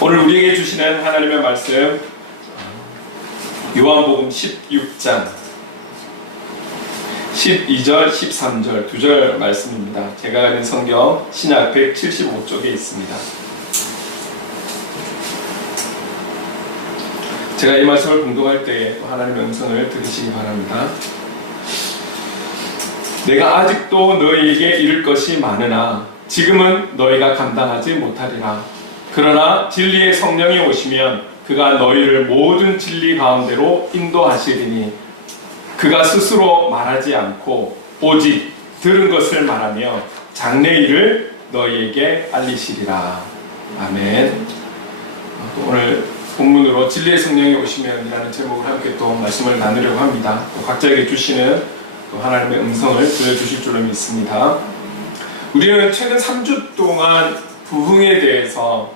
오늘 우리에게 주시는 하나님의 말씀 요한복음 16장 12절, 13절 두 절 말씀입니다. 제가 가진 성경 신약 175쪽에 있습니다. 제가 이 말씀을 봉독할 때에 하나님의 음성을 들으시기 바랍니다. 내가 아직도 너희에게 이를 것이 많으나 지금은 너희가 감당하지 못하리라. 그러나 진리의 성령이 오시면 그가 너희를 모든 진리 가운데로 인도하시리니 그가 스스로 말하지 않고 오직 들은 것을 말하며 장래 일을 너희에게 알리시리라. 아멘. 오늘 본문으로 진리의 성령이 오시면 이라는 제목을 함께 또 말씀을 나누려고 합니다. 또 각자에게 주시는 또 하나님의 음성을 들려주실 줄로 믿습니다. 우리는 최근 3주 동안 부흥에 대해서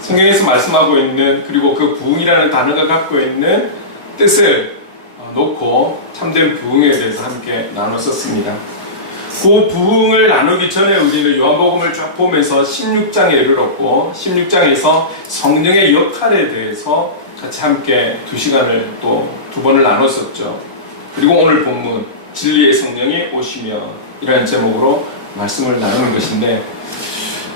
성경에서 말씀하고 있는, 그리고 그 부흥이라는 단어가 갖고 있는 뜻을 놓고 참된 부흥에 대해서 함께 나눴었습니다. 그 부흥을 나누기 전에 우리는 요한복음을 쫙 보면서 16장에 이르렀고 16장에서 성령의 역할에 대해서 같이 함께 2시간을 또 2번을 나눴었죠. 그리고 오늘 본문 진리의 성령이 오시며 이라는 제목으로 말씀을 나누는 것인데,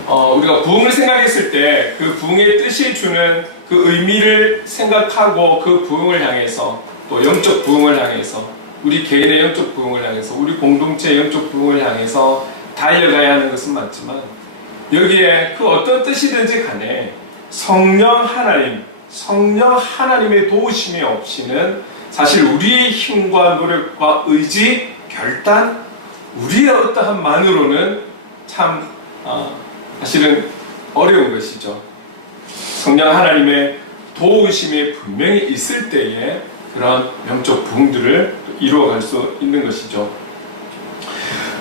우리가 부흥을 생각했을 때 그 부흥의 뜻이 주는 그 의미를 생각하고 그 부흥을 향해서, 또 영적 부흥을 향해서, 우리 개인의 영적 부흥을 향해서, 우리 공동체의 영적 부흥을 향해서 달려가야 하는 것은 맞지만, 여기에 그 어떤 뜻이든지 간에 성령 하나님의 도우심이 없이는 사실 우리의 힘과 노력과 의지, 결단, 우리의 어떠함만으로는 참 사실은 어려운 것이죠. 성령 하나님의 도우심이 분명히 있을 때에 그런 영적 부흥들을 이루어갈 수 있는 것이죠.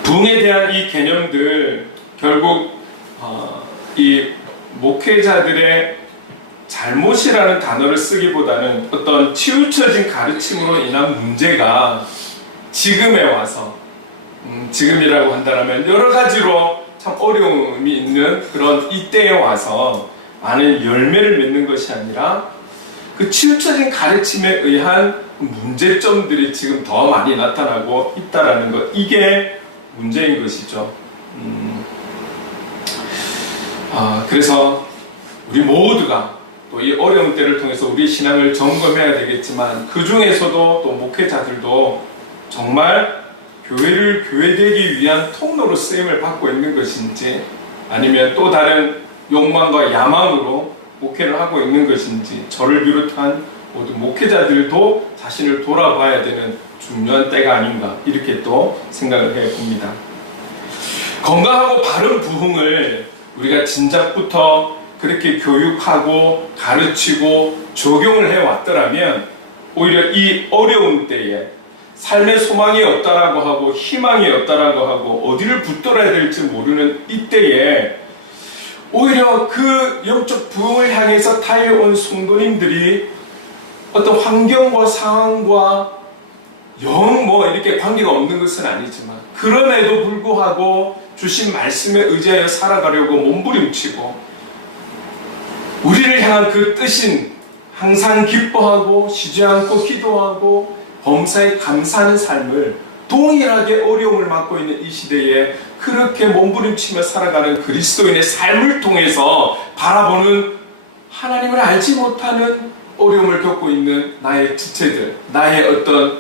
부흥에 대한 이 개념들, 결국 이 목회자들의 잘못이라는 단어를 쓰기보다는 어떤 치우쳐진 가르침으로 인한 문제가 지금에 와서, 지금이라고 한다면 여러 가지로 참 어려움이 있는 그런 이때에 와서 많은 열매를 맺는 것이 아니라 그 치우쳐진 가르침에 의한 문제점들이 지금 더 많이 나타나고 있다라는 것, 이게 문제인 것이죠. 그래서 우리 모두가 또 이 어려운 때를 통해서 우리 신앙을 점검해야 되겠지만, 그 중에서도 또 목회자들도 정말 교회를 교회되기 위한 통로로 쓰임을 받고 있는 것인지, 아니면 또 다른 욕망과 야망으로 목회를 하고 있는 것인지, 저를 비롯한 모든 목회자들도 자신을 돌아봐야 되는 중요한 때가 아닌가, 이렇게 또 생각을 해봅니다. 건강하고 바른 부흥을 우리가 진작부터 그렇게 교육하고 가르치고 적용을 해왔더라면, 오히려 이 어려운 때에 삶의 소망이 없다라고 하고 희망이 없다라고 하고 어디를 붙들어야 될지 모르는 이때에 오히려 그 영적 부흥을 향해서 달려온 성도님들이 어떤 환경과 상황과 이렇게 관계가 없는 것은 아니지만, 그럼에도 불구하고 주신 말씀에 의지하여 살아가려고 몸부림치고, 우리를 향한 그 뜻인 항상 기뻐하고 쉬지 않고 기도하고 범사에 감사하는 삶을 동일하게 어려움을 맞고 있는 이 시대에 그렇게 몸부림치며 살아가는 그리스도인의 삶을 통해서 바라보는, 하나님을 알지 못하는 어려움을 겪고 있는 나의 지체들, 나의 어떤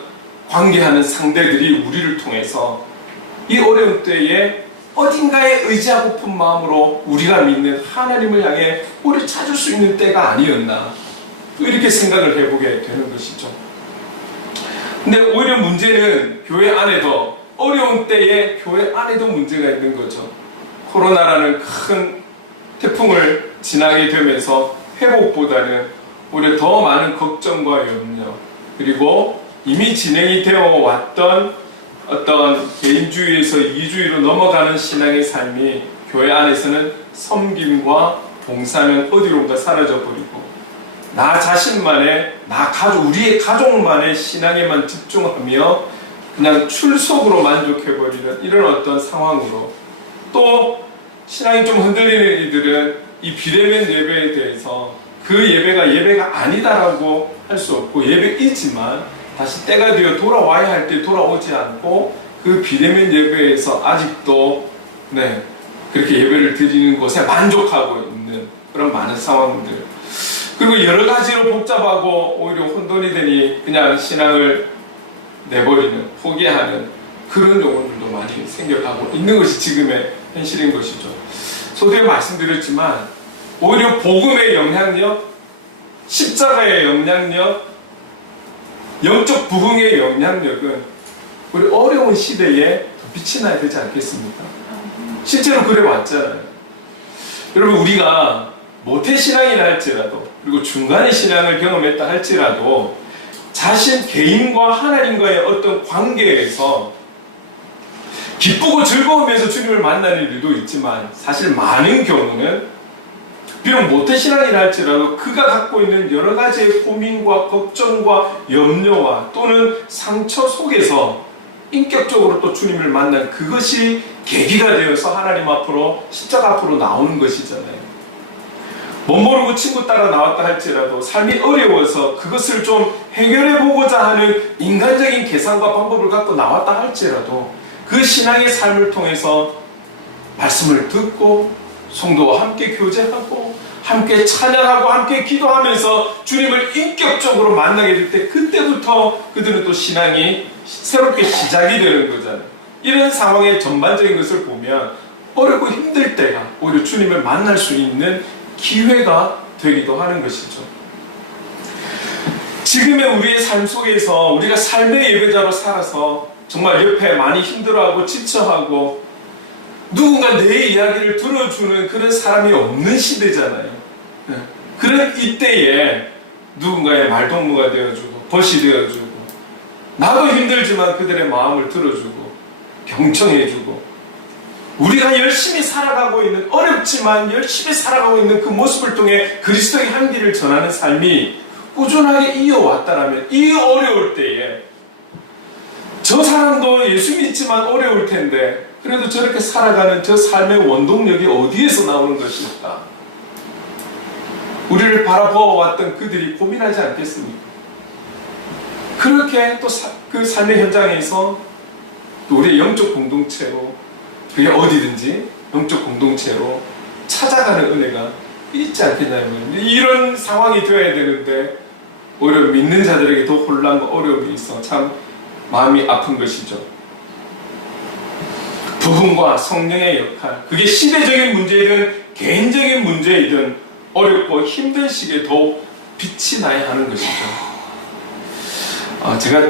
관계하는 상대들이 우리를 통해서 이 어려운 때에 어딘가에 의지하고픈 마음으로 우리가 믿는 하나님을 향해 우리를 찾을 수 있는 때가 아니었나, 이렇게 생각을 해보게 되는 것이죠. 근데 오히려 문제는 교회 안에도, 어려운 때에 교회 안에도 문제가 있는 거죠. 코로나라는 큰 태풍을 지나게 되면서 회복보다는 오히려 더 많은 걱정과 염려, 그리고 이미 진행이 되어 왔던 어떤 개인주의에서 이주의로 넘어가는 신앙의 삶이 교회 안에서는 섬김과 봉사는 어디론가 사라져버리고, 나 자신만의, 우리의 가족만의 신앙에만 집중하며 그냥 출석으로 만족해버리는 이런 어떤 상황으로, 또 신앙이 좀 흔들리는 이들은 이 비대면 예배에 대해서 그 예배가 아니다라고 할 수 없고 예배이지만 다시 때가 되어 돌아와야 할 때 돌아오지 않고 그 비대면 예배에서 아직도 그렇게 예배를 드리는 것에 만족하고 있는 그런 많은 상황들, 그리고 여러 가지로 복잡하고 오히려 혼돈이 되니 그냥 신앙을 내버리는, 포기하는 그런 경우들도 많이 생겨가고 있는 것이 지금의 현실인 것이죠. 소두에 말씀드렸지만 오히려 복음의 영향력, 십자가의 영향력, 영적 부흥의 영향력은 우리 어려운 시대에 더 빛이 나야 되지 않겠습니까? 실제로 그래 왔잖아요. 여러분, 우리가 모태신앙이라 할지라도, 그리고 중간의 신앙을 경험했다 할지라도 자신 개인과 하나님과의 어떤 관계에서 기쁘고 즐거우면서 주님을 만나는 일도 있지만 사실 많은 경우는 비록 모태신앙이라 할지라도 그가 갖고 있는 여러 가지의 고민과 걱정과 염려와 또는 상처 속에서 인격적으로 또 주님을 만난 그것이 계기가 되어서 하나님 앞으로, 십자가 앞으로 나오는 것이잖아요. 못 모르고 친구 따라 나왔다 할지라도 삶이 어려워서 그것을 좀 해결해 보고자 하는 인간적인 계산과 방법을 갖고 나왔다 할지라도 그 신앙의 삶을 통해서 말씀을 듣고 성도와 함께 교제하고 함께 찬양하고 함께 기도하면서 주님을 인격적으로 만나게 될 때 그때부터 그들은 또 신앙이 새롭게 시작이 되는 거잖아요. 이런 상황의 전반적인 것을 보면 어렵고 힘들 때가 오히려 주님을 만날 수 있는 기회가 되기도 하는 것이죠. 지금의 우리의 삶 속에서 우리가 삶의 예배자로 살아서 정말 옆에 많이 힘들어하고 지쳐하고 누군가 내 이야기를 들어주는 그런 사람이 없는 시대잖아요. 그런 이때에 누군가의 말동무가 되어주고 벗이 되어주고 나도 힘들지만 그들의 마음을 들어주고 경청해주고 우리가 열심히 살아가고 있는, 어렵지만 열심히 살아가고 있는 그 모습을 통해 그리스도의 향기를 전하는 삶이 꾸준하게 이어왔다라면 이 어려울 때에 저 사람도 예수 믿지만 어려울 텐데 그래도 저렇게 살아가는 저 삶의 원동력이 어디에서 나오는 것일까? 우리를 바라보아왔던 그들이 고민하지 않겠습니까? 그렇게 또 그 삶의 현장에서 또 우리의 영적 공동체로, 그게 어디든지 영적 공동체로 찾아가는 은혜가 있지 않겠냐면, 이런 상황이 되어야 되는데 오히려 믿는 자들에게 더 혼란과 어려움이 있어 참 마음이 아픈 것이죠. 부흥과 성령의 역할, 그게 시대적인 문제이든 개인적인 문제이든 어렵고 힘든 시기에 더욱 빛이 나야 하는 것이죠. 제가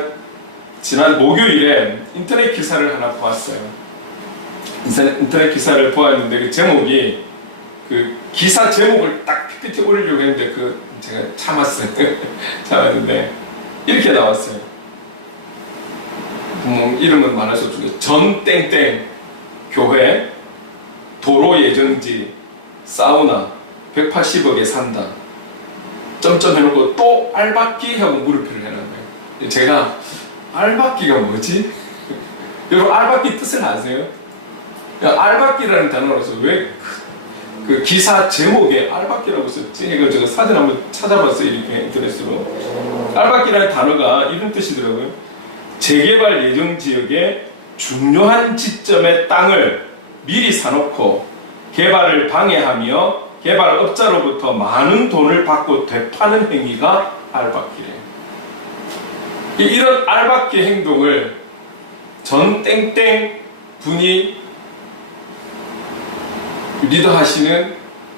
지난 목요일에 인터넷 기사를 하나 보았어요. 인터넷 기사를 보았는데 그 제목이, 그 기사 제목을 딱 PPT 올리려고 했는데 제가 참았어요. 참았는데 이렇게 나왔어요. 이름은 말할 수 없죠. 전 땡땡 교회 도로 예정지 사우나 180억에 산다. 점점 해놓고 또 알박기 하고 물음표를 해놓은 거예요. 제가 알박기가 뭐지? 여러분 알박기 뜻을 아세요? 알박기라는 단어로서 왜 그 기사 제목에 알박기라고 썼지? 이걸 제가 사진 한번 찾아봤어요. 이렇게 인터넷으로. 알박기라는 단어가 이런 뜻이더라고요. 재개발 예정 지역의 중요한 지점의 땅을 미리 사놓고 개발을 방해하며 개발업자로부터 많은 돈을 받고 되파는 행위가 알박기래요. 이런 알박기 행동을 전 땡땡 분이 리더하시는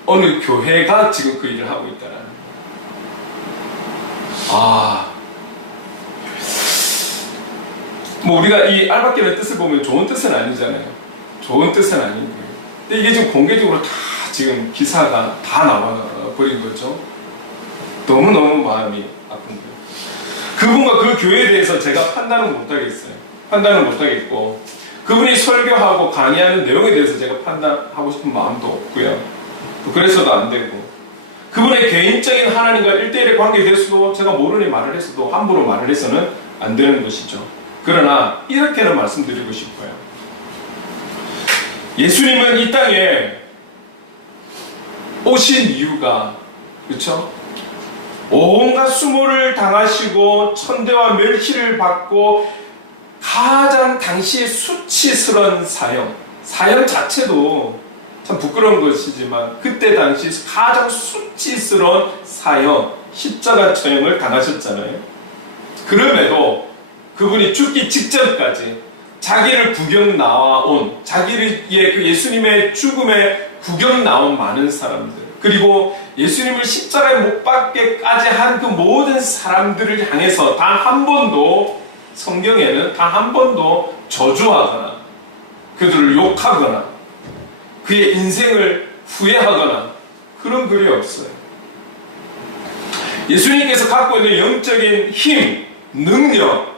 어느 교회가 지금 그 일을 하고 있다는. 우리가 이 알박기라는 뜻을 보면 좋은 뜻은 아니잖아요. 좋은 뜻은 아닌 거예요. 근데 이게 지금 공개적으로 다 지금 기사가 다 나와버린 거죠. 너무너무 마음이 아픈 거예요. 그분과 그 교회에 대해서 제가 판단을 못하겠어요. 판단을 못하겠고, 그분이 설교하고 강의하는 내용에 대해서 제가 판단하고 싶은 마음도 없고요. 그래서도 안 되고, 그분의 개인적인 하나님과 1대1의 관계에 대해서도 제가 모르니 말을 했어도 함부로 말을 해서는 안 되는 것이죠. 그러나 이렇게는 말씀드리고 싶어요. 예수님은 이 땅에 오신 이유가, 그렇죠? 온갖 수모를 당하시고 천대와 멸시를 받고 가장 당시에 수치스러운 사형 자체도 참 부끄러운 것이지만 그때 당시 가장 수치스러운 사형, 십자가 처형을 당하셨잖아요. 그럼에도 그분이 죽기 직전까지 자기를 구경 나와온, 자기의 그 예수님의 죽음에 구경 나온 많은 사람들, 그리고 예수님을 십자가에 못 박게까지 한 그 모든 사람들을 향해서 단 한 번도, 성경에는 단 한 번도 저주하거나 그들을 욕하거나 그의 인생을 후회하거나 그런 글이 없어요. 예수님께서 갖고 있는 영적인 힘, 능력,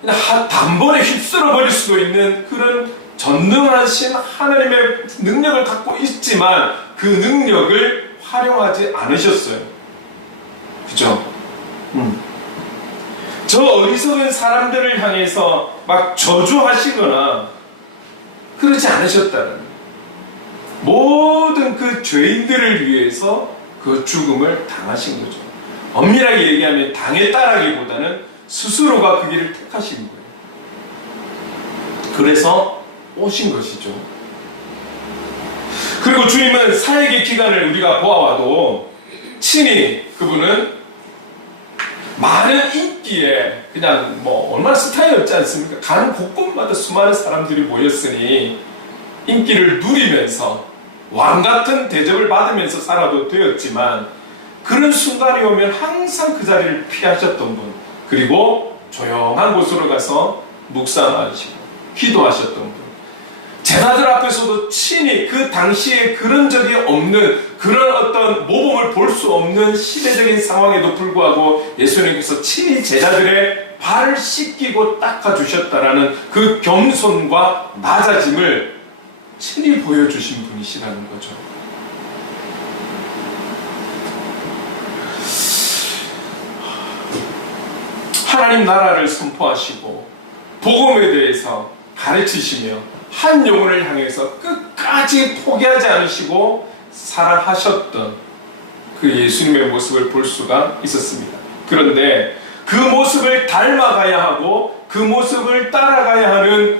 그냥 단번에 휩쓸어 버릴 수도 있는 그런 전능하신 하나님의 능력을 갖고 있지만 그 능력을 활용하지 않으셨어요. 그죠? 저 어리석은 사람들을 향해서 막 저주하시거나 그러지 않으셨다는, 모든 그 죄인들을 위해서 그 죽음을 당하신 거죠. 엄밀하게 얘기하면 당했다라기보다는 스스로가 그 길을 택하신 거예요. 그래서 오신 것이죠. 그리고 주님은 사역의 기간을 우리가 보아와도 친히 그분은 많은 인기에 그냥 얼마나 스타일이었지 않습니까? 가는 곳곳마다 수많은 사람들이 모였으니 인기를 누리면서 왕같은 대접을 받으면서 살아도 되었지만 그런 순간이 오면 항상 그 자리를 피하셨던 분, 그리고 조용한 곳으로 가서 묵상하시고 기도하셨던 분, 제자들 앞에서도 친히 그 당시에 그런 적이 없는 그런 어떤 모범을 볼 수 없는 시대적인 상황에도 불구하고 예수님께서 친히 제자들의 발을 씻기고 닦아주셨다라는 그 겸손과 낮아짐을 친히 보여주신 분이시라는 거죠. 하나님 나라를 선포하시고 복음에 대해서 가르치시며 한 영혼을 향해서 끝까지 포기하지 않으시고 사랑하셨던 그 예수님의 모습을 볼 수가 있었습니다. 그런데 그 모습을 닮아가야 하고 그 모습을 따라가야 하는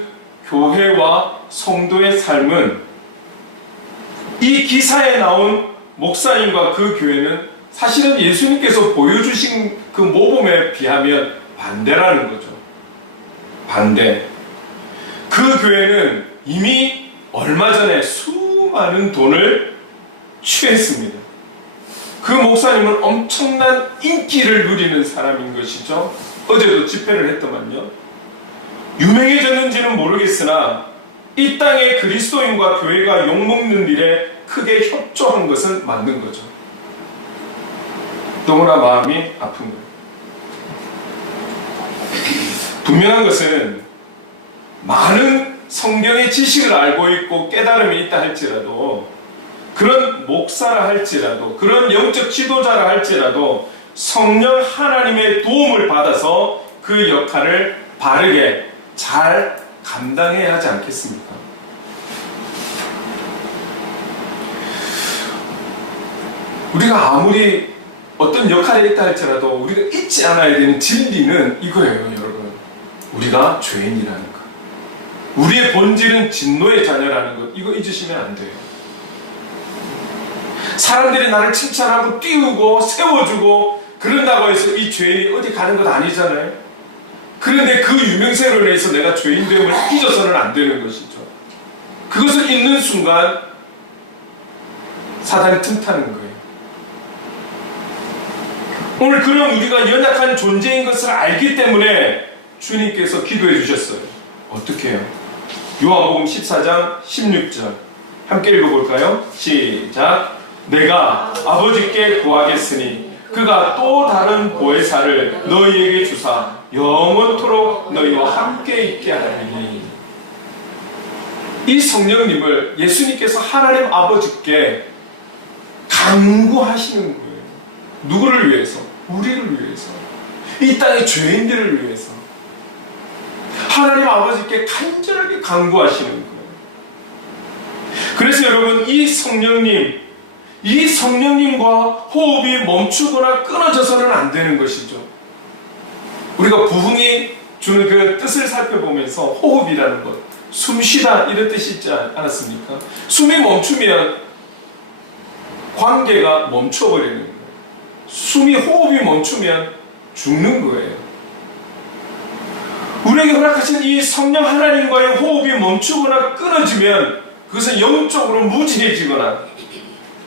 교회와 성도의 삶은 이 기사에 나온 목사님과 그 교회는 사실은 예수님께서 보여주신 그 모범에 비하면 반대라는 거죠. 반대. 그 교회는 이미 얼마 전에 수많은 돈을 취했습니다. 그 목사님은 엄청난 인기를 누리는 사람인 것이죠. 어제도 집회를 했더만요. 유명해졌는지는 모르겠으나 이 땅의 그리스도인과 교회가 욕먹는 일에 크게 협조한 것은 맞는 거죠. 너무나 마음이 아픈 거예요. 분명한 것은 많은 성경의 지식을 알고 있고 깨달음이 있다 할지라도, 그런 목사라 할지라도, 그런 영적 지도자라 할지라도 성령 하나님의 도움을 받아서 그 역할을 바르게 잘 감당해야 하지 않겠습니까? 우리가 아무리 어떤 역할에 있다 할지라도 우리가 잊지 않아야 되는 진리는 이거예요, 여러분. 우리가 죄인이라는 것, 우리의 본질은 진노의 자녀라는 것, 이거 잊으시면 안 돼요. 사람들이 나를 칭찬하고 띄우고 세워주고 그런다고 해서 이 죄인이 어디 가는 것 아니잖아요. 그런데 그 유명세로 인해서 내가 죄인됨을 잊어서는 안 되는 것이죠. 그것을 잊는 순간 사단이 틈타는 거예요. 오늘 그럼 우리가 연약한 존재인 것을 알기 때문에 주님께서 기도해 주셨어요. 어떻게 해요? 요한복음 14장 16절 함께 읽어볼까요? 시작. 내가 아버지께 구하겠으니 그가 또 다른 보혜사를 너희에게 주사 영원토록 너희와 함께 있게 하리니. 이 성령님을 예수님께서 하나님 아버지께 간구하시는 거예요. 누구를 위해서? 우리를 위해서. 이 땅의 죄인들을 위해서. 하나님 아버지께 간절하게 간구하시는 거예요. 그래서 여러분, 이 성령님, 이 성령님과 호흡이 멈추거나 끊어져서는 안 되는 것이죠. 우리가 부흥이 주는 그 뜻을 살펴보면서 호흡이라는 것, 숨쉬다 이런 뜻이 있지 않았습니까? 숨이 멈추면 관계가 멈춰버리는 거예요. 호흡이 멈추면 죽는 거예요. 우리에게 허락하신 이 성령 하나님과의 호흡이 멈추거나 끊어지면 그것은 영적으로 무지해지거나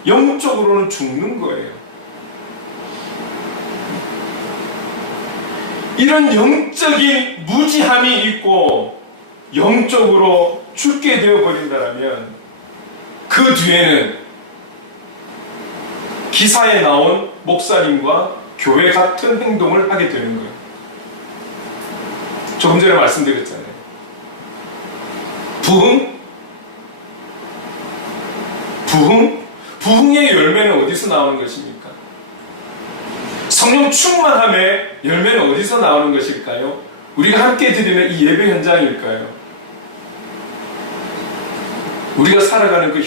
영적으로는 죽는 거예요. 이런 영적인 무지함이 있고 영적으로 죽게 되어버린다면 그 뒤에는 기사에 나온 목사님과 교회 같은 행동을 하게 되는 거예요. 조금 전에 말씀드렸잖아요. 부흥의 열매는 어디서 나오는 것입니까? 성령 충만함의 열매는 어디서 나오는 것일까요? 우리가 함께 드리는 이 예배 현장일까요? 우리가 살아가는 그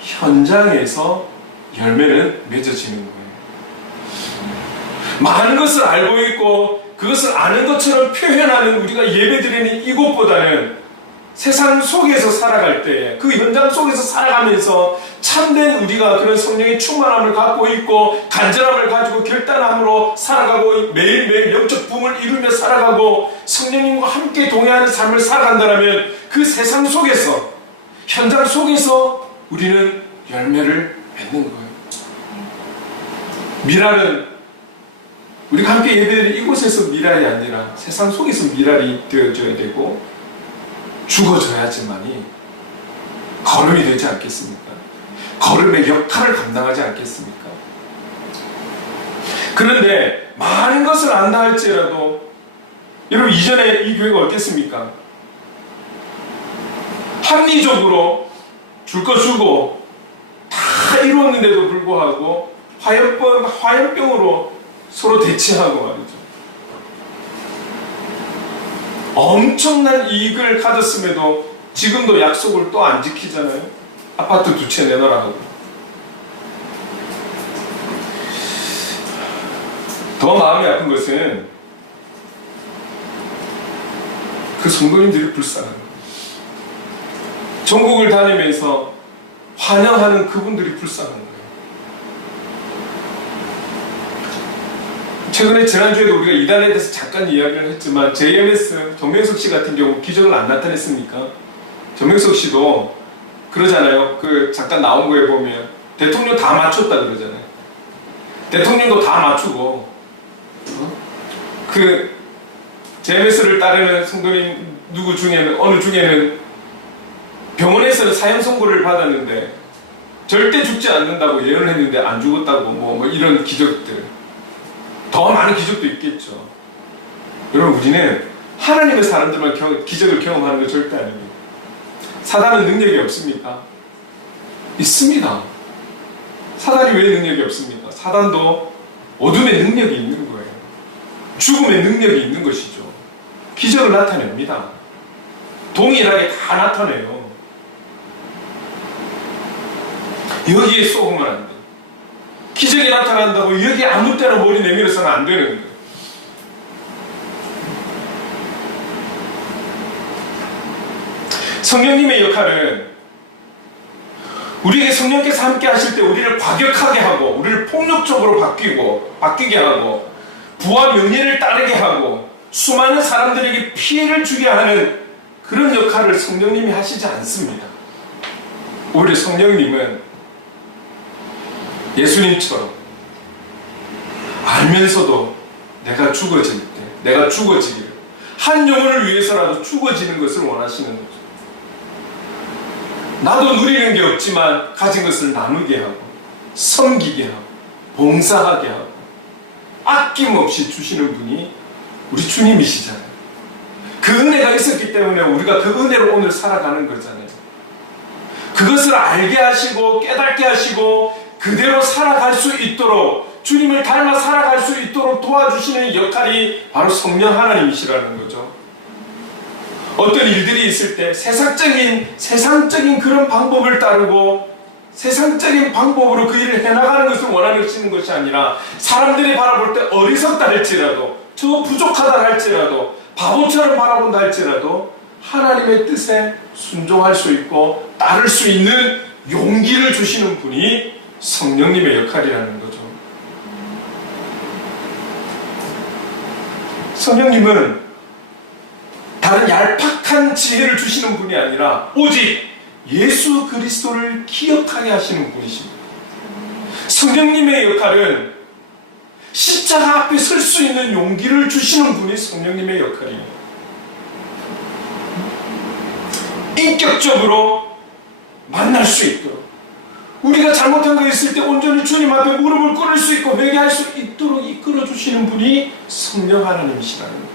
현장에서 열매는 맺어지는 거예요. 많은 것을 알고 있고 그것을 아는 것처럼 표현하는 우리가 예배드리는 이곳보다는 세상 속에서 살아갈 때 그 현장 속에서 살아가면서 참된 우리가 그런 성령의 충만함을 갖고 있고 간절함을 가지고 결단함으로 살아가고 매일매일 영적 부흥을 이루며 살아가고 성령님과 함께 동행하는 삶을 살아간다면 그 세상 속에서 현장 속에서 우리는 열매를 맺는 거예요. 미랄은 우리가 함께 예배드리는 이곳에서 미랄이 아니라 세상 속에서 미랄이 되어져야 되고 죽어져야지만이 걸음이 되지 않겠습니까? 걸음의 역할을 감당하지 않겠습니까? 그런데 많은 것을 안다 할지라도 여러분 이전에 이 교회가 어땠습니까? 합리적으로 줄 거 주고 다 이루었는데도 불구하고 화염병으로 서로 대치하고 말이죠. 엄청난 이익을 가졌음에도 지금도 약속을 또 안 지키잖아요. 아파트 2채 내놔라 하고. 더 마음이 아픈 것은 그 성도님들이 불쌍한 거예요. 전국을 다니면서 환영하는 그분들이 불쌍한 거예요. 최근에 지난주에도 우리가 이단에 대해서 잠깐 이야기를 했지만 JMS 정명석 씨 같은 경우 기적을 안 나타냈습니까? 정명석 씨도 그러잖아요. 그 잠깐 나온 거에 보면 대통령 다 맞췄다 그러잖아요. 대통령도 다 맞추고 그 JMS를 따르는 성도님 누구 중에는 어느 중에는 병원에서 사형 선고를 받았는데 절대 죽지 않는다고 예언을 했는데 안 죽었다고 뭐 이런 기적들. 더 많은 기적도 있겠죠. 여러분 우리는 하나님의 사람들만 기적을 경험하는 거 절대 아닙니다. 사단은 능력이 없습니까? 있습니다. 사단이 왜 능력이 없습니까? 사단도 어둠의 능력이 있는 거예요. 죽음의 능력이 있는 것이죠. 기적을 나타냅니다. 동일하게 다 나타내요. 여기에 쏘으면 안 돼. 기적이 나타난다고 여기 아무 때나 머리 내밀어서는 안 되는 거예요. 성령님의 역할은 우리에게 성령께서 함께 하실 때 우리를 과격하게 하고 우리를 폭력적으로 바뀌게 하고 부와 명예를 따르게 하고 수많은 사람들에게 피해를 주게 하는 그런 역할을 성령님이 하시지 않습니다. 오히려 성령님은 예수님처럼 알면서도 내가 죽어지기를 한 영혼을 위해서라도 죽어지는 것을 원하시는 거죠. 나도 누리는 게 없지만 가진 것을 나누게 하고 섬기게 하고 봉사하게 하고 아낌없이 주시는 분이 우리 주님이시잖아요. 그 은혜가 있었기 때문에 우리가 그 은혜로 오늘 살아가는 거잖아요. 그것을 알게 하시고 깨닫게 하시고 그대로 살아갈 수 있도록 주님을 닮아 살아갈 수 있도록 도와주시는 역할이 바로 성령 하나님이시라는 거죠. 어떤 일들이 있을 때 세상적인 그런 방법을 따르고 세상적인 방법으로 그 일을 해나가는 것을 원하시는 것이 아니라 사람들이 바라볼 때 어리석다 할지라도 저 부족하다 할지라도 바보처럼 바라본다 할지라도 하나님의 뜻에 순종할 수 있고 따를 수 있는 용기를 주시는 분이 성령님의 역할이라는 거죠. 성령님은 다른 얄팍한 지혜를 주시는 분이 아니라 오직 예수 그리스도를 기억하게 하시는 분이십니다. 성령님의 역할은 십자가 앞에 설 수 있는 용기를 주시는 분이 성령님의 역할이에요. 인격적으로 만날 수 있도록, 우리가 잘못한 거 있을 때 온전히 주님 앞에 무릎을 꿇을 수 있고 회개할 수 있도록 이끌어 주시는 분이 성령 하나님이시라는 거예요.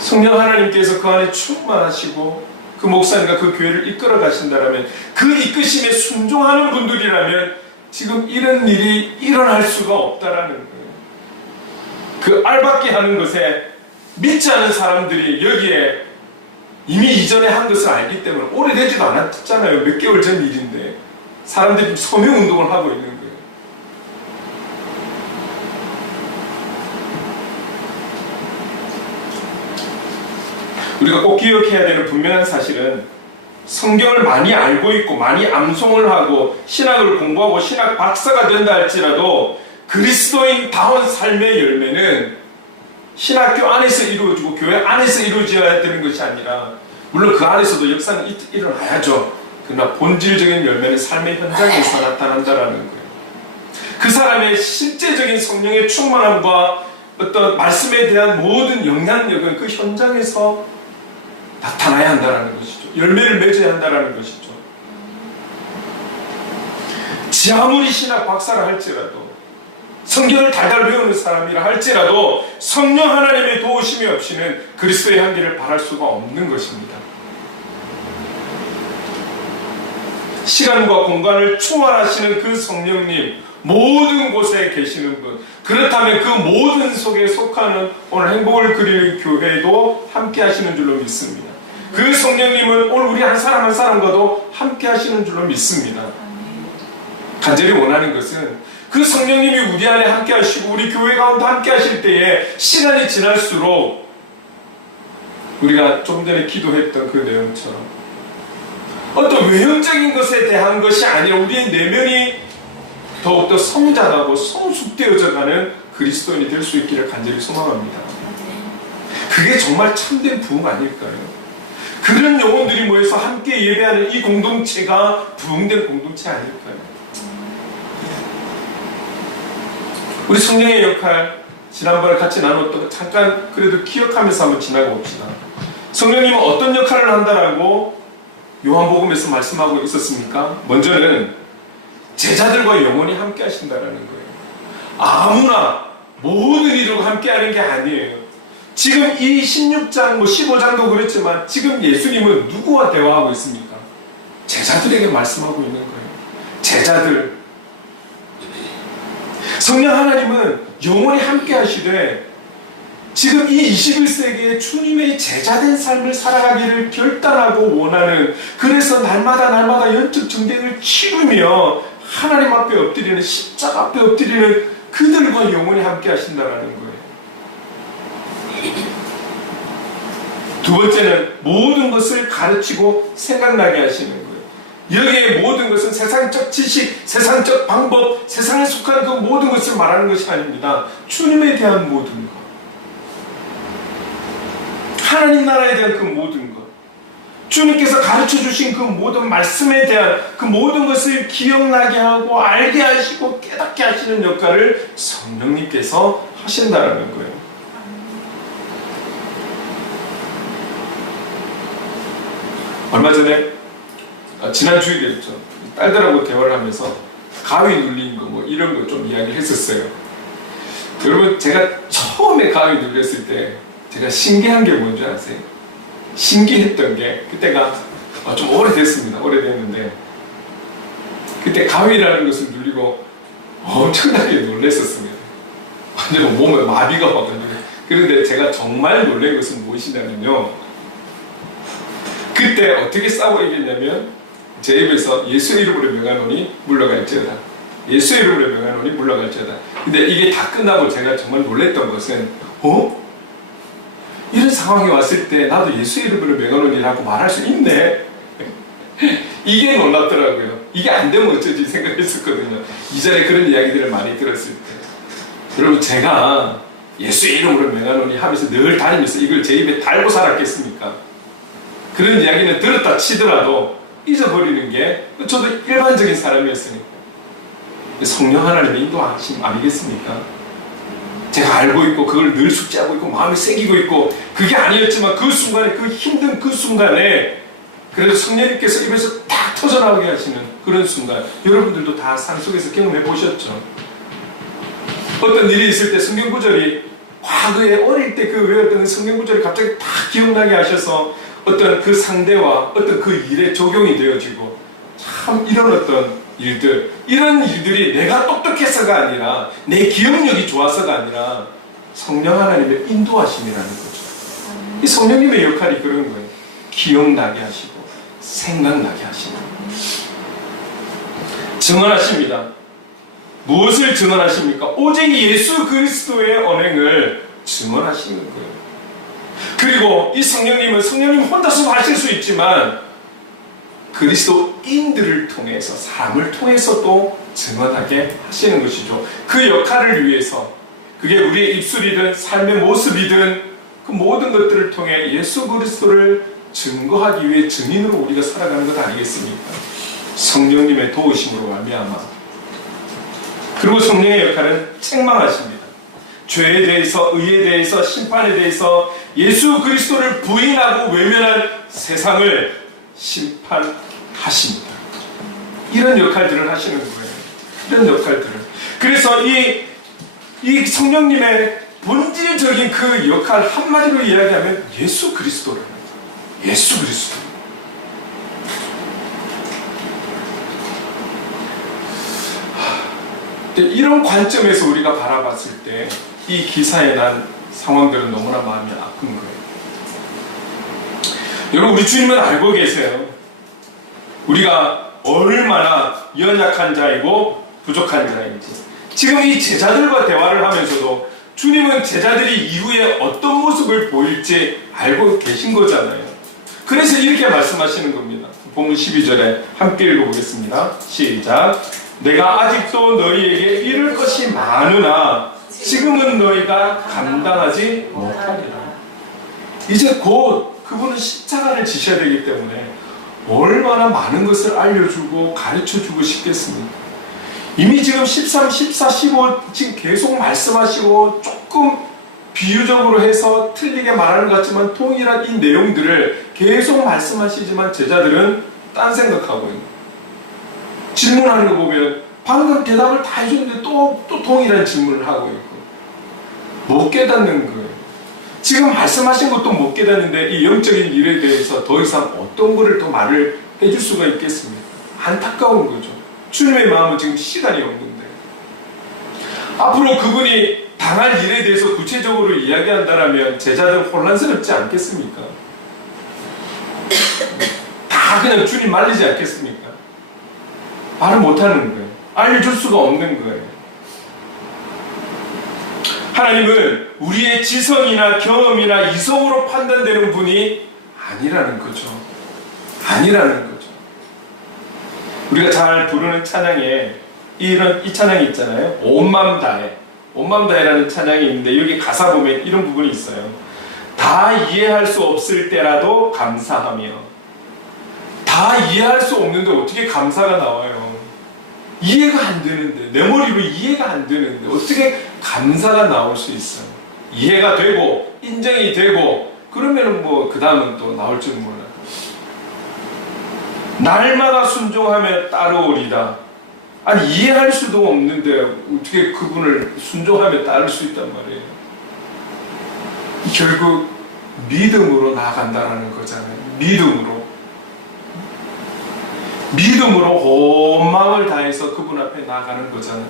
성령 하나님께서 그 안에 충만하시고 그 목사님과 그 교회를 이끌어 가신다면, 그 이끄심에 순종하는 분들이라면 지금 이런 일이 일어날 수가 없다라는 거예요. 그 알박기 하는 것에 믿지 않은 사람들이 여기에 이미 이전에 한 것을 알기 때문에, 오래되지도 않았잖아요. 몇 개월 전 일인데 사람들이 서명운동을 하고 있는 거예요. 우리가 꼭 기억해야 되는 분명한 사실은, 성경을 많이 알고 있고 많이 암송을 하고 신학을 공부하고 신학 박사가 된다 할지라도 그리스도인다운 삶의 열매는 신학교 안에서 이루어지고 교회 안에서 이루어져야 되는 것이 아니라, 물론 그 안에서도 역사는 일어나야죠. 그러나 본질적인 열매는 삶의 현장에서 나타난다라는 거예요. 그 사람의 실제적인 성령의 충만함과 어떤 말씀에 대한 모든 영향력은 그 현장에서 나타나야 한다는 것이죠. 열매를 맺어야 한다는 것이죠. 지 아무리 신학 박사라 할지라도, 성경을 달달 배우는 사람이라 할지라도 성령 하나님의 도우심이 없이는 그리스도의 향기를 발할 수가 없는 것입니다. 시간과 공간을 초월하시는 그 성령님, 모든 곳에 계시는 분, 그렇다면 그 모든 속에 속하는 오늘 행복을 그리는 교회도 함께 하시는 줄로 믿습니다. 그 성령님은 오늘 우리 한 사람 한 사람과도 함께 하시는 줄로 믿습니다. 간절히 원하는 것은 그 성령님이 우리 안에 함께 하시고 우리 교회 가운데 함께 하실 때에 시간이 지날수록 우리가 좀 전에 기도했던 그 내용처럼 어떤 외형적인 것에 대한 것이 아니라 우리의 내면이 더욱더 성장하고 성숙되어져가는 그리스도인이 될 수 있기를 간절히 소망합니다. 그게 정말 참된 부흥 아닐까요? 그런 영혼들이 모여서 함께 예배하는 이 공동체가 부흥된 공동체 아닐까요? 우리 성령의 역할, 지난번에 같이 나눴던 거 잠깐 그래도 기억하면서 한번 지나가 봅시다. 성령님은 어떤 역할을 한다라고 요한복음에서 말씀하고 있었습니까? 먼저는 제자들과 영원히 함께 하신다라는 거예요. 아무나 모든 이들과 함께 하는 게 아니에요. 지금 이 16장, 15장도 그렇지만 지금 예수님은 누구와 대화하고 있습니까? 제자들에게 말씀하고 있는 거예요. 제자들. 성령 하나님은 영원히 함께 하시되 지금 이 21세기에 주님의 제자된 삶을 살아가기를 결단하고 원하는, 그래서 날마다 영적 전쟁을 치르며 하나님 앞에 엎드리는, 십자가 앞에 엎드리는 그들과 영원히 함께 하신다는 거예요. 두 번째는 모든 것을 가르치고 생각나게 하시는 거예요. 여기에 모든 것은 세상적 지식, 세상적 방법, 세상에 속한 그 모든 것을 말하는 것이 아닙니다. 주님에 대한 모든 것, 하나님 나라에 대한 그 모든 것, 주님께서 가르쳐 주신 그 모든 말씀에 대한 그 모든 것을 기억나게 하고 알게 하시고 깨닫게 하시는 역할을 성령님께서 하신다는 거예요. 얼마 전에 지난 주일이었죠. 딸들하고 대화를 하면서 가위 눌린 거 뭐 이런 거 좀 이야기를 했었어요. 여러분, 제가 처음에 가위 눌렸을 때 제가 신기한 게 뭔지 아세요? 신기했던 게, 그때가 좀 오래됐습니다. 오래됐는데 그때 가위라는 것을 눌리고 엄청나게 놀랐었습니다. 완전 몸에 마비가 와가지고. 그런데 제가 정말 놀란 것은 무엇이냐면요, 그 그때 어떻게 싸워 이겼냐면 제 입에서 예수의 이름으로 명하노니 물러갈지어다. 예수의 이름으로 명하노니 물러갈지어다. 근데 이게 다 끝나고 제가 정말 놀랬던 것은 이런 상황이 왔을 때 나도 예수의 이름으로 명하노니라고 말할 수 있네. 이게 놀랍더라고요. 이게 안 되면 어쩌지 생각했었거든요. 이전에 그런 이야기들을 많이 들었을 때. 여러분, 제가 예수의 이름으로 명하노니 하면서 늘 다니면서 이걸 제 입에 달고 살았겠습니까? 그런 이야기는 들었다 치더라도 잊어버리는 게 저도 일반적인 사람이었으니까. 성령 하나님의 인도하심 아니겠습니까? 제가 알고 있고 그걸 늘 숙지하고 있고 마음이 새기고 있고 그게 아니었지만 그 순간에, 그 힘든 그 순간에 그래도 성령님께서 입에서 딱 터져나오게 하시는 그런 순간, 여러분들도 다 삶 속에서 경험해 보셨죠? 어떤 일이 있을 때 성경 구절이 과거에 어릴 때 그 외웠던 성경 구절이 갑자기 딱 기억나게 하셔서 어떤 그 상대와 어떤 그 일에 적용이 되어지고, 참 이런 어떤 일들, 이런 일들이 내가 똑똑해서가 아니라 내 기억력이 좋아서가 아니라 성령 하나님의 인도하심이라는 거죠. 이 성령님의 역할이 그런 거예요. 기억나게 하시고 생각나게 하시고 증언하십니다. 무엇을 증언하십니까? 오직 예수 그리스도의 언행을 증언하시는 거예요. 그리고 이 성령님은 성령님 혼자서 하실 수 있지만 그리스도인들을 통해서, 사람을 통해서 또 증언하게 하시는 것이죠. 그 역할을 위해서, 그게 우리의 입술이든 삶의 모습이든 그 모든 것들을 통해 예수 그리스도를 증거하기 위해 증인으로 우리가 살아가는 것 아니겠습니까? 성령님의 도우심으로 말미암아. 그리고 성령의 역할은 책망하십니다. 죄에 대해서, 의에 대해서, 심판에 대해서 예수 그리스도를 부인하고 외면한 세상을 심판하십니다. 이런 역할들을 하시는 거예요. 이런 역할들을. 그래서 이 성령님의 본질적인 그 역할 한마디로 이야기하면 예수 그리스도라는 거예요. 예수 그리스도. 이런 관점에서 우리가 바라봤을 때 이 기사에 난 상황들은 너무나 마음이 아픈 거예요. 여러분, 우리 주님은 알고 계세요. 우리가 얼마나 연약한 자이고 부족한 자인지. 지금 이 제자들과 대화를 하면서도 주님은 제자들이 이후에 어떤 모습을 보일지 알고 계신 거잖아요. 그래서 이렇게 말씀하시는 겁니다. 본문 12절에 함께 읽어보겠습니다. 시작. 내가 아직도 너희에게 이를 것이 많으나 지금은 너희가 감당하지 못하리라. 이제 곧 그분은 십자가를 지셔야 되기 때문에 얼마나 많은 것을 알려주고 가르쳐주고 싶겠습니까? 이미 지금 13, 14, 15 지금 계속 말씀하시고 조금 비유적으로 해서 틀리게 말하는 것 같지만 동일한 이 내용들을 계속 말씀하시지만 제자들은 딴 생각하고 있는, 질문하는 거 보면 방금 대답을 다 해줬는데 또 동일한 질문을 하고 있고 못 깨닫는 거예요. 지금 말씀하신 것도 못 깨닫는데 이 영적인 일에 대해서 더 이상 어떤 거를 더 말을 해줄 수가 있겠습니까? 안타까운 거죠. 주님의 마음은 지금 시간이 없는데 앞으로 그분이 당할 일에 대해서 구체적으로 이야기한다면 제자들 혼란스럽지 않겠습니까? 다 그냥 주님 말리지 않겠습니까? 말을 못하는 거예요. 알려줄 수가 없는 거예요. 하나님은 우리의 지성이나 경험이나 이성으로 판단되는 분이 아니라는 거죠. 아니라는 거죠. 우리가 잘 부르는 찬양에 이 찬양이 있잖아요. 온 마음 다해. 온 마음 다해라는 찬양이 있는데 여기 가사 보면 이런 부분이 있어요. 다 이해할 수 없을 때라도 감사하며. 다 이해할 수 없는데 어떻게 감사가 나와요? 이해가 안 되는데, 내 머리로 이해가 안 되는데 어떻게 감사가 나올 수 있어요? 이해가 되고 인정이 되고 그러면은 뭐 그 다음은 또 나올 줄 몰라요. 날마다 순종하며 따르오리다. 아니 이해할 수도 없는데 어떻게 그분을 순종하며 따를 수 있단 말이에요. 결국 믿음으로 나아간다라는 거잖아요. 믿음으로 온 마음을 다해서 그분 앞에 나아가는 거잖아요.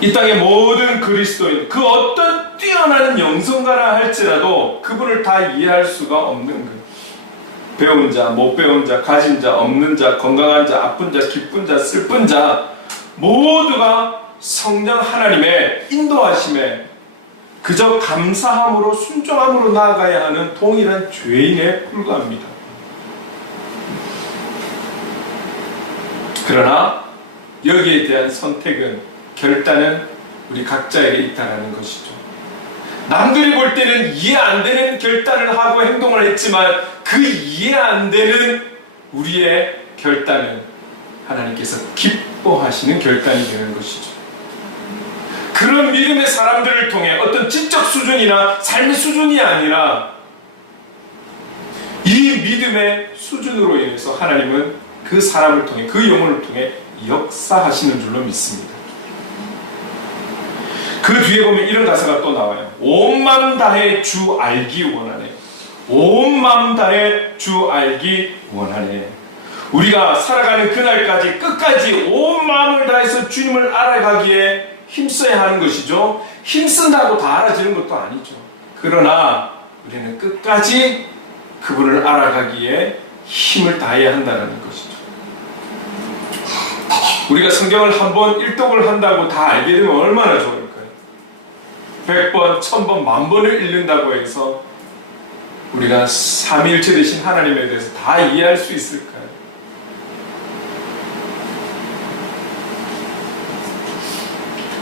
이 땅의 모든 그리스도인, 그 어떤 뛰어난 뛰어난 영성가라 할지라도 그분을 다 이해할 수가 없는 거예요. 배운 자, 못 배운 자, 가진 자, 없는 자, 건강한 자, 아픈 자, 기쁜 자, 슬픈 자 모두가 성령 하나님의 인도하심에 그저 감사함으로 순종함으로 나아가야 하는 동일한 죄인에 불과합니다. 그러나 여기에 대한 선택은, 결단은 우리 각자에게 있다는 것이죠. 남들이 볼 때는 이해 안 되는 결단을 하고 행동을 했지만 그 이해 안 되는 우리의 결단은 하나님께서 기뻐하시는 결단이 되는 것이죠. 그런 믿음의 사람들을 통해 어떤 지적 수준이나 삶의 수준이 아니라 이 믿음의 수준으로 인해서 하나님은 그 사람을 통해, 그 영혼을 통해 역사하시는 줄로 믿습니다. 그 뒤에 보면 이런 가사가 또 나와요. 온 마음 다해 주 알기 원하네. 온 마음 다해 주 알기 원하네. 우리가 살아가는 그날까지 끝까지 온 마음을 다해서 주님을 알아가기에 힘써야 하는 것이죠. 힘쓴다고 다 알아지는 것도 아니죠. 그러나 우리는 끝까지 그분을 알아가기에 힘을 다해야 한다는 것이죠. 우리가 성경을 한번 일독을 한다고 다 알게 되면 얼마나 좋을까요? 100번, 1000번, 10,000번을 읽는다고 해서 우리가 삼위일체 되신 하나님에 대해서 다 이해할 수 있을까요?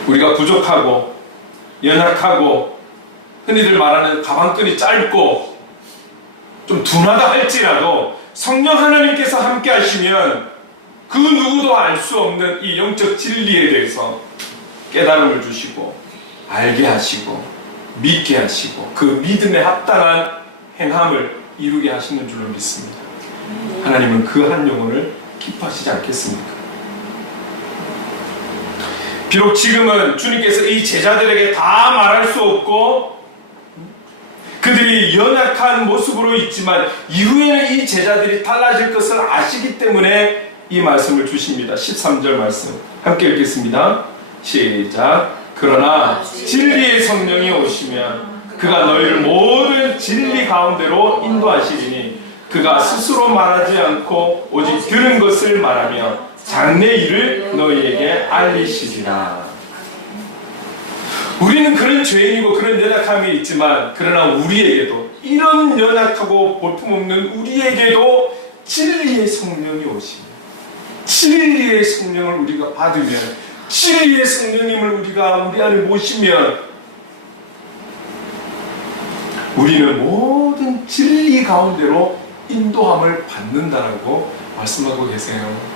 우리가 부족하고 연약하고 흔히들 말하는 가방끈이 짧고 좀 둔하다 할지라도 성령 하나님께서 함께 하시면 그 누구도 알 수 없는 이 영적 진리에 대해서 깨달음을 주시고 알게 하시고 믿게 하시고 그 믿음에 합당한 행함을 이루게 하시는 줄로 믿습니다. 하나님은 그 한 영혼을 기뻐하시지 않겠습니까? 비록 지금은 주님께서 이 제자들에게 다 말할 수 없고 그들이 연약한 모습으로 있지만 이후에는 이 제자들이 달라질 것을 아시기 때문에 이 말씀을 주십니다. 13절 말씀 함께 읽겠습니다. 시작. 그러나 진리의 성령이 오시면 그가 너희를 모든 진리 가운데로 인도하시리니 그가 스스로 말하지 않고 오직 들은 것을 말하며 장래 일을 너희에게 알리시리라. 우리는 그런 죄인이고 그런 연약함이 있지만 그러나 우리에게도 이런 연약하고 볼품없는 우리에게도 진리의 성령이 오시면 진리의 성령을 우리가 받으면 진리의 성령님을 우리가 우리 안에 모시면 우리는 모든 진리 가운데로 인도함을 받는다라고 말씀하고 계세요.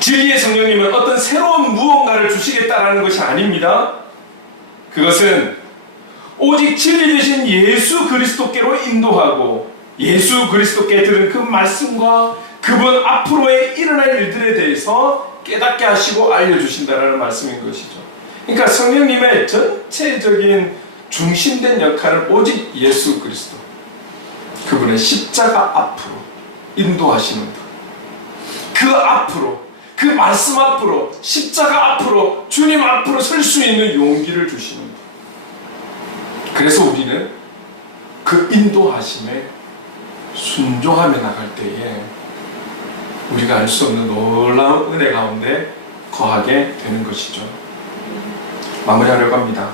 진리의 성령님은 어떤 새로운 무언가를 주시겠다라는 것이 아닙니다. 그것은 오직 진리 되신 예수 그리스도께로 인도하고 예수 그리스도께 들은 그 말씀과 그분 앞으로의 일어날 일들에 대해서 깨닫게 하시고 알려주신다는 말씀인 것이죠. 그러니까 성령님의 전체적인 중심된 역할은 오직 예수 그리스도, 그분의 십자가 앞으로 인도하시는 분, 그 앞으로, 그 말씀 앞으로, 십자가 앞으로, 주님 앞으로 설 수 있는 용기를 주시는 분. 그래서 우리는 그 인도하심에 순종하며 나갈 때에 우리가 알 수 없는 놀라운 은혜 가운데 거하게 되는 것이죠. 마무리하려고 합니다.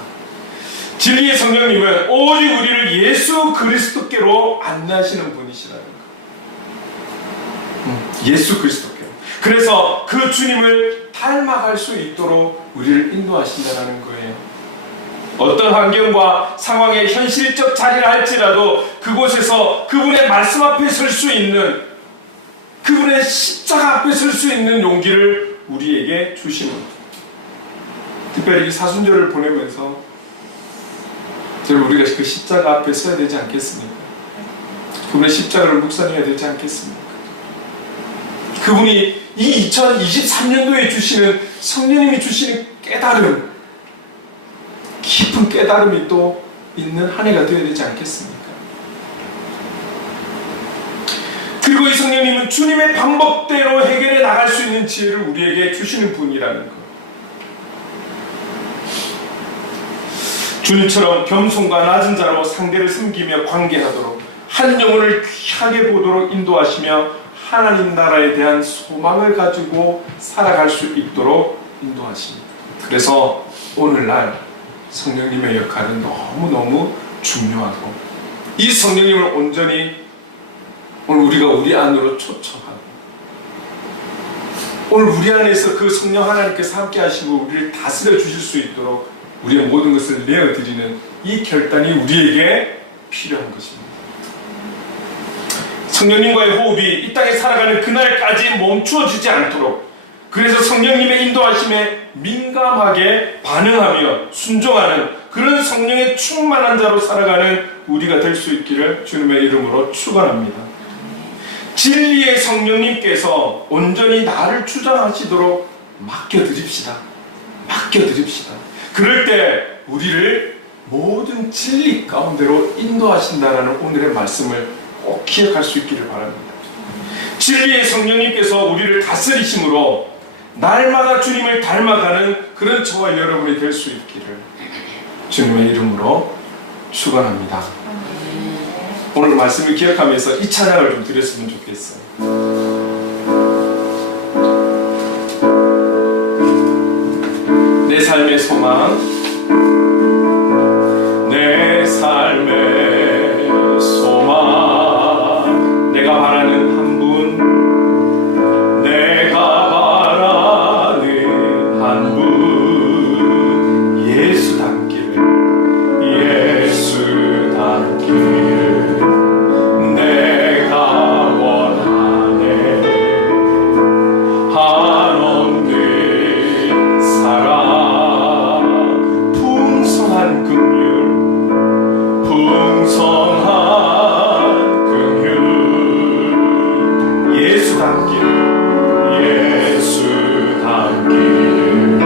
진리의 성령님은 오직 우리를 예수 그리스도께로 안내하시는 분이시라는 것. 예수 그리스도께로. 그래서 그 주님을 닮아갈 수 있도록 우리를 인도하신다는 거예요. 어떤 환경과 상황의 현실적 자리를 할지라도 그곳에서 그분의 말씀 앞에 설 수 있는, 그분의 십자가 앞에 설 수 있는 용기를 우리에게 주시는, 특별히 이 사순절을 보내면서 우리가 그 십자가 앞에 서야 되지 않겠습니까? 그분의 십자가를 묵상해야 되지 않겠습니까? 그분이 이 2023년도에 주시는, 성령님이 주시는 깨달음, 깊은 깨달음이 또 있는 한 해가 되어야 되지 않겠습니까? 그리고 이 성령님은 주님의 방법대로 해결해 나갈 수 있는 지혜를 우리에게 주시는 분이라는 것. 주님처럼 겸손과 낮은 자로 상대를 섬기며 관계하도록 한 영혼을 귀하게 보도록 인도하시며 하나님 나라에 대한 소망을 가지고 살아갈 수 있도록 인도하십니다. 그래서 오늘날 성령님의 역할은 너무너무 중요하고, 이 성령님을 온전히 오늘 우리가 우리 안으로 초청하고, 오늘 우리 안에서 그 성령 하나님께서 함께 하시고 우리를 다스려 주실 수 있도록 우리의 모든 것을 내어드리는 이 결단이 우리에게 필요한 것입니다. 성령님과의 호흡이 이 땅에 살아가는 그날까지 멈추어지지 않도록, 그래서 성령님의 인도하심에 민감하게 반응하며 순종하는 그런 성령의 충만한 자로 살아가는 우리가 될 수 있기를 주님의 이름으로 축원합니다. 진리의 성령님께서 온전히 나를 주장하시도록 맡겨드립시다. 맡겨드립시다. 그럴 때 우리를 모든 진리 가운데로 인도하신다라는 오늘의 말씀을 꼭 기억할 수 있기를 바랍니다. 진리의 성령님께서 우리를 다스리심으로 날마다 주님을 닮아가는 그런 저와 여러분이 될 수 있기를 주님의 이름으로 축원합니다. 오늘 말씀을 기억하면서 이 찬양을 좀 드렸으면 좋겠어요. 내 삶의 소망, 내 삶의 소망, 내가 바라는 한 분, 내가 바라는 한 분, 예수 닮기를, 예수 닮기를 내가 원하네. 한없는 사랑, 풍성한 긍휼, 풍성한 긍휼, 예수 닮기를, 예수 닮기를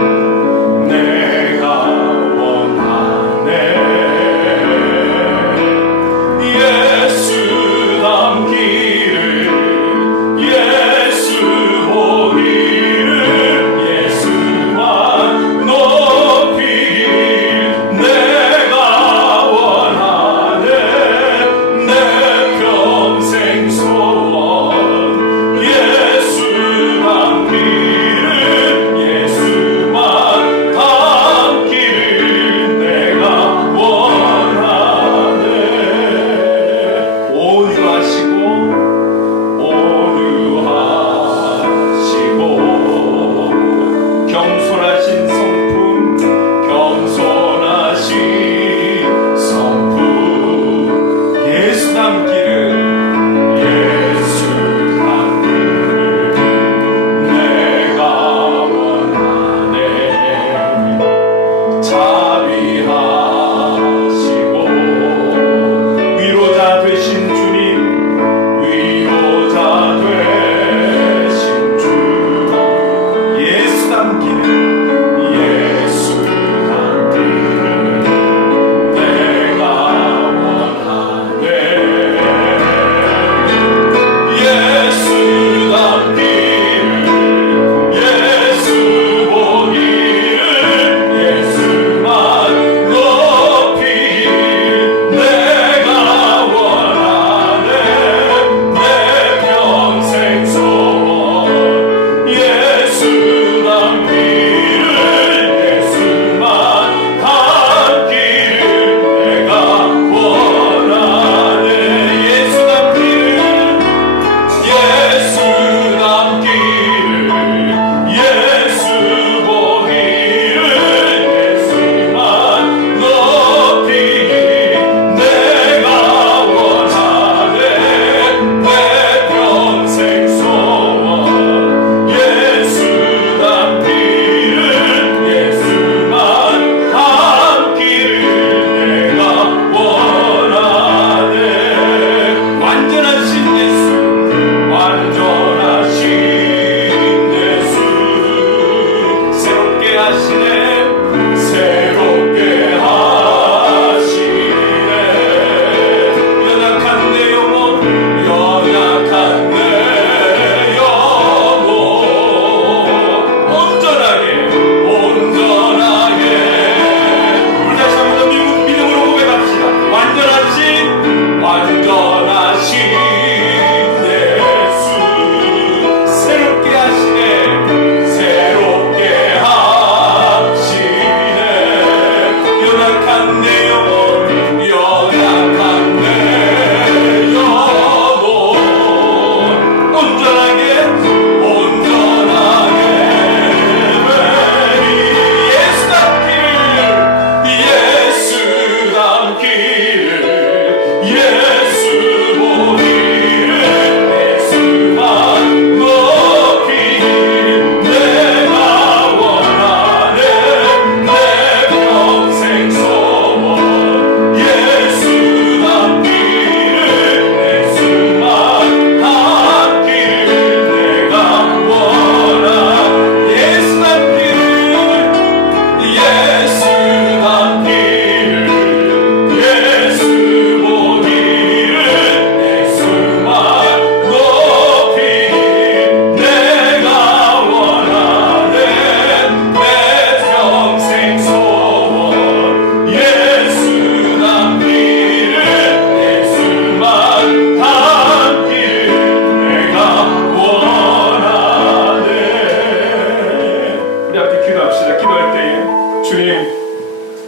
기도할 때에 주님,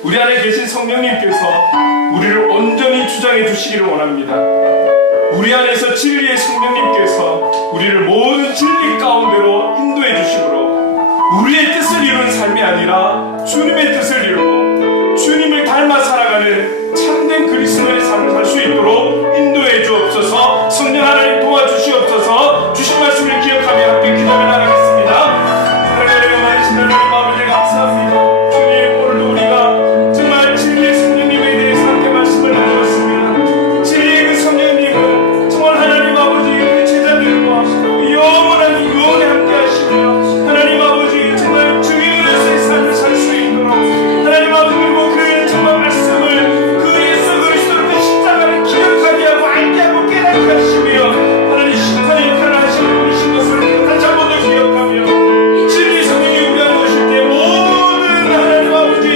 우리 안에 계신 성령님께서 우리를 온전히 주장해 주시기를 원합니다. 우리 안에서 진리의 성령님께서 우리를 모든 진리 가운데로 인도해 주시므로 우리의 뜻을 이루는 삶이 아니라 주님의 뜻을 이루고 주님을 닮아 살아가는 참된 그리스도의 삶을 살 수 있도록 인도해 주옵소서. 성령 하나님 도와주시옵소서. 주신 말씀을 기억하며 함께 기도하며 나가겠습니다. 사랑하는 많으신 하나님 아버지 감사합니다. 주님, 오늘도 우리가 정말 진리의 성령님에 대해서 함께 말씀을 나누었습니다. 진리의 그 성령님은 정말 하나님 아버지 우리 제자들과 영원한 유언에 함께 하시며 하나님 아버지 정말 주의로서의 삶을 살 수 있도록 하나님 아버지 그리고 그 정말 말씀을 그 예수 그리스도의 그 십자가를 기억하게 하고 알게 하고 깨닫게 하시며 하나님 심판의 역할을 하시는 분이신 것을 다시 한 번 더 기억하며 진리 성령이 우리 안에 오실 때 모든 하나님 아버지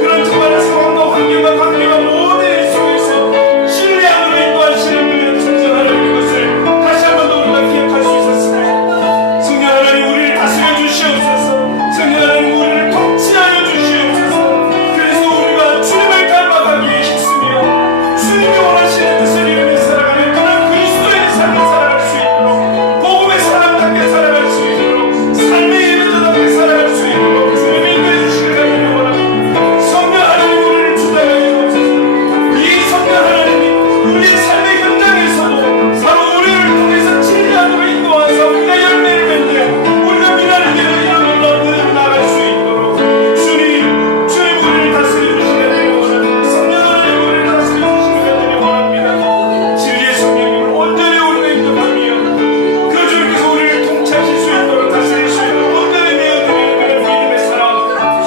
그런 정말 상황과 환경과 관계와 모든 일 속에서 진리 안으로 인도하시는 분의 성령 하나님 것을 다시 한 번 더 우리가 기억할 수 있었습니다. 성령 하나님 우리를 다스려 주시옵소서. 성령 하나님 우리를 통치하여 주시옵소서. 그래서 우리가 주님을 닮아가기에 힘쓰며 주님이 원하시는 뜻을 이루며 살아가는 그런 그리스도의 삶을 살아갈 수 있도록 복음의 사람답게 살아갈 수 있도록 삶의 예배자답게 살아갈 수 있도록 주님이 인도해 주시길 간절히 원합니다. 성령 하나님 우리를 주장하여 주옵소서. 이 성령 하나님이 우리의 삶의 현장에서도 바로 우리를 통해서 진리 안으로 인도하사 우리가 열매를 맺는 우리가 미나는 대로 이런 놀라운 그대로 나갈 수 있도록 주님 우리를 다스려 주시길 간절히 원합니다. 성령 하나님 우리를 다스려 주시길 간절히 원합니다. 진리의 성령님을 온전히 우리가 인도하며 그 주님께서 우리를 통치하실 수 있도록 다스릴 수 있도록 온전히 내어드리는 그런 믿음의 사랑,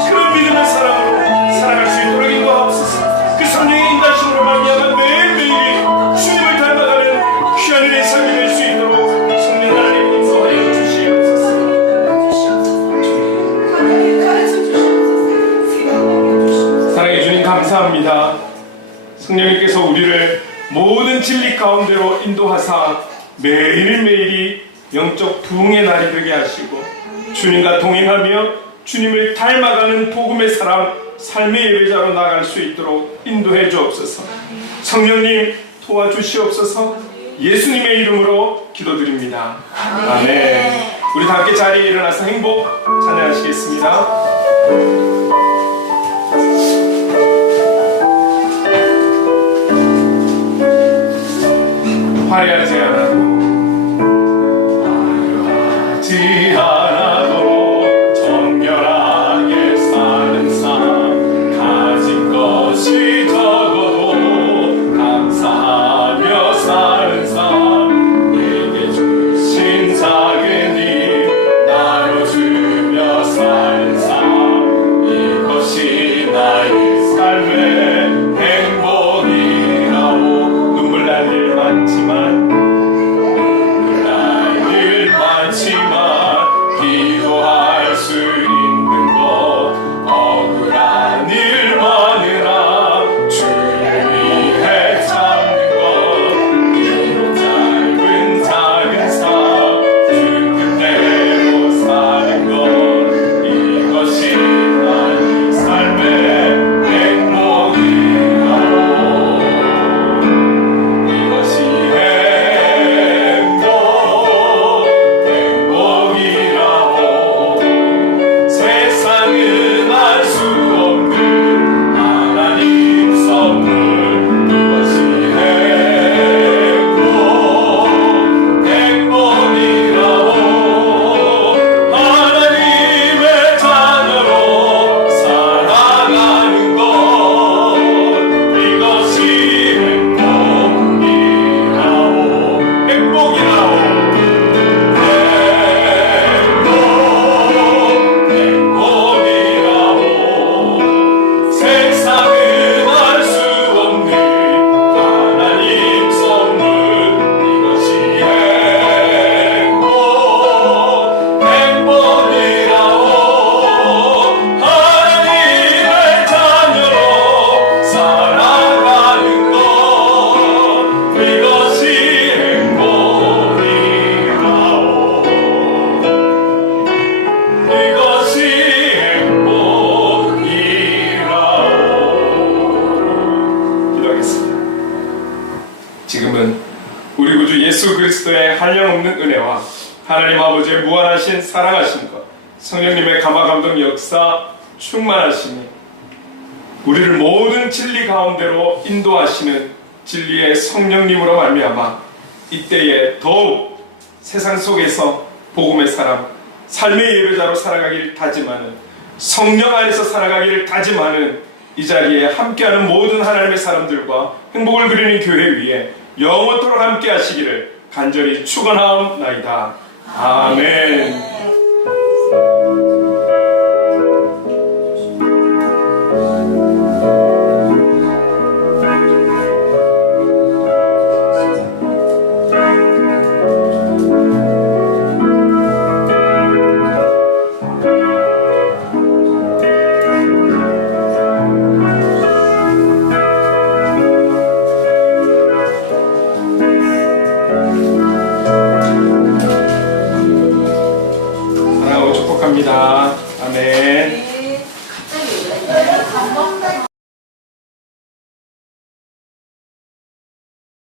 그런 믿음의 사랑으로 살아갈 수 있도록 인도하옵소서. 그 성령의 인도하심으로 말미암아 매일매일이 주님을 닮아가는 귀한 일의 삶이 될 수 있도록 성령 하나님 인도하여 주시옵소서. 사랑해 주님 감사합니다. 성령님께서 우리를 모든 진리 가운데로 인도하사 매일매일이 영적 부흥의 날이 되게 하시고 주님과 동행하며 주님을 닮아가는 복음의 사람, 삶의 예배자로 나갈 수 있도록 인도해 주옵소서. 성령님 도와주시옵소서. 예수님의 이름으로 기도드립니다. 아멘. 우리 다 함께 자리에 일어나서 행복 찬양하시겠습니다. 화려하지 않아도 정결하게 사는 삶, 가진 것이 적어도 감사하며 사는 삶, 내게 주신 작은 일 나눠주며 사는 삶, 이것이 나의 삶의 행복이라오. 눈물 날 일 많지만 그리스도의 한량없는 은혜와 하나님 아버지의 무한하신 사랑하심과 성령님의 감화감동 역사 충만하심이 우리를 모든 진리 가운데로 인도하시는 진리의 성령님으로 말미암아 이때에 더욱 세상 속에서 복음의 사람, 삶의 예배자로 살아가길 다짐하는, 성령 안에서 살아가기를 다짐하는 이 자리에 함께하는 모든 하나님의 사람들과 행복을 그리는 교회 위에 영원토록 함께 하시기를 간절히 축원하옵나이다. 아멘. 사랑하고 축복합니다. 아멘.